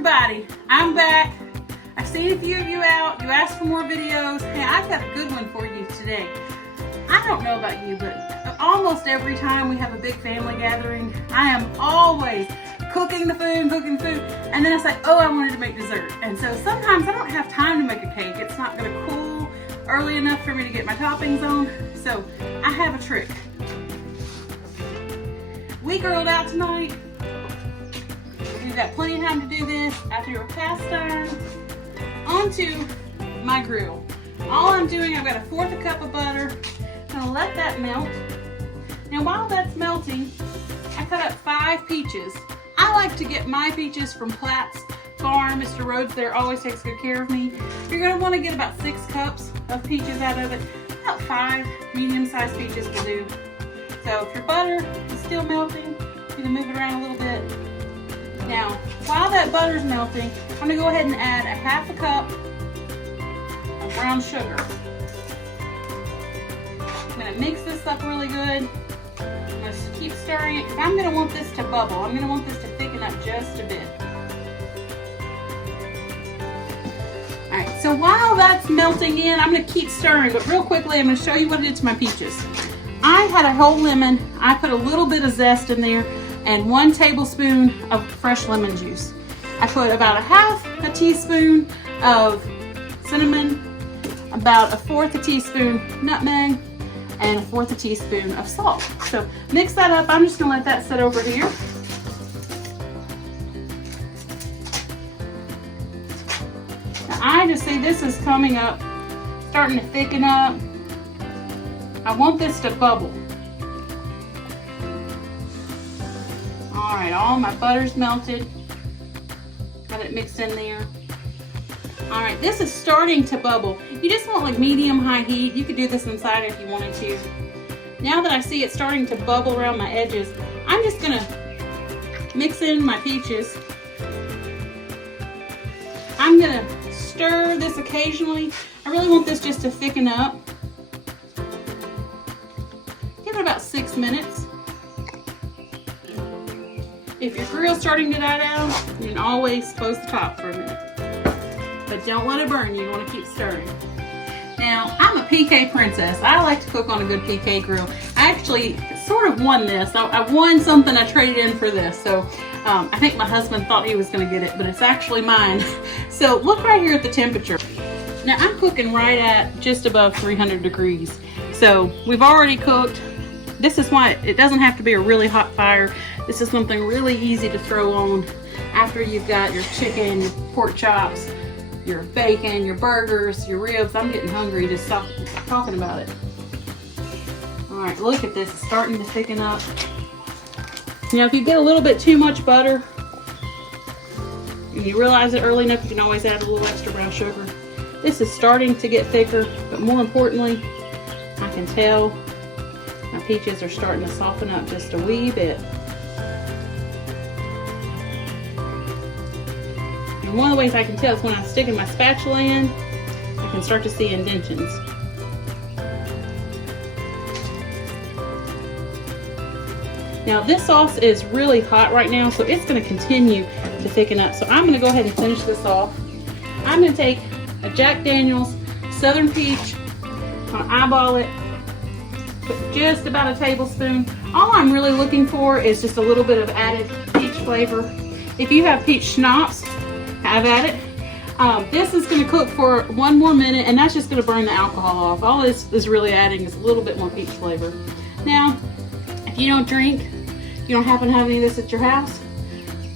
everybody, I'm back. I've seen a few of you out. You asked for more videos. Hey, I've got a good one for you today. I don't know about you, but almost every time we have a big family gathering, I am always cooking the food, and then I say, oh, I wanted to make dessert. And so sometimes I don't have time to make a cake. It's not gonna cool early enough for me to get my toppings on. So I have a trick. We grilled out tonight. We've got plenty of time to do this after your cast iron onto my grill. All I'm doing, I've got 1/4 cup of butter. I'm gonna let that melt. Now while that's melting, I cut up 5 peaches. I like to get my peaches from Platt's Farm. Mr. Rhodes there always takes good care of me. You're gonna wanna get about 6 cups of peaches out of it. About 5 medium-sized peaches will do. So if your butter is still melting, you can move it around a little bit. Now, while that butter's melting, I'm gonna go ahead and add 1/2 cup of brown sugar. I'm gonna mix this up really good. I'm gonna keep stirring it because I'm gonna want this to bubble. I'm gonna want this to thicken up just a bit. All right, so while that's melting in, I'm gonna keep stirring, but real quickly, I'm gonna show you what I did to my peaches. I had a whole lemon. I put a little bit of zest in there and 1 tablespoon of fresh lemon juice. I put about 1/2 teaspoon of cinnamon, about 1/4 teaspoon nutmeg, and 1/4 teaspoon of salt. So mix that up. I'm just gonna let that sit over here. Now I just see this is coming up, starting to thicken up. I want this to bubble. All right, all my butter's melted. Got it mixed in there. All right, this is starting to bubble. You just want like medium-high heat. You could do this inside if you wanted to. Now that I see it starting to bubble around my edges, I'm just gonna mix in my peaches. I'm gonna stir this occasionally. I really want this just to thicken up. Give it about 6 minutes. If your grill's starting to die down, you can always close the top for a minute. But don't let it burn, you want to keep stirring. Now, I'm a PK princess. I like to cook on a good PK grill. I actually sort of won this. I won something, I traded in for this. So I think my husband thought he was gonna get it, but it's actually mine. So look right here at the temperature. Now I'm cooking right at just above 300 degrees. So we've already cooked. This is why it doesn't have to be a really hot fire. This is something really easy to throw on after you've got your chicken, your pork chops, your bacon, your burgers, your ribs. I'm getting hungry just talking about it. All right, look at this, it's starting to thicken up. Now, if you get a little bit too much butter, and you realize it early enough, you can always add a little extra brown sugar. This is starting to get thicker, but more importantly, I can tell my peaches are starting to soften up just a wee bit. And one of the ways I can tell is when I'm sticking my spatula in, I can start to see indentions. Now this sauce is really hot right now, so it's going to continue to thicken up. So I'm going to go ahead and finish this off. I'm going to take a Jack Daniel's Southern Peach, I'm going to eyeball it, put just about a tablespoon. All I'm really looking for is just a little bit of added peach flavor. If you have peach schnapps, have at it. This is going to cook for 1 more minute, and that's just going to burn the alcohol off. All this is really adding is a little bit more peach flavor. Now, if you don't drink, you don't happen to have any of this at your house,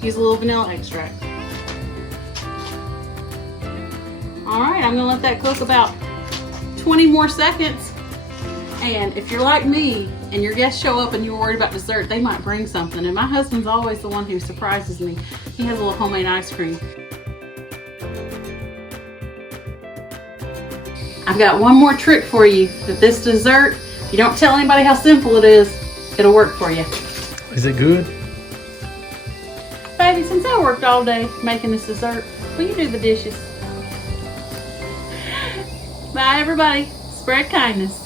use a little vanilla extract. All right, I'm going to let that cook about 20 more seconds. And if you're like me and your guests show up and you're worried about dessert, they might bring something. And my husband's always the one who surprises me. He has a little homemade ice cream. I've got one more trick for you. That this dessert, you don't tell anybody how simple it is, it'll work for you. Is it good? Baby, since I worked all day making this dessert, will you do the dishes? Bye everybody. Spread kindness.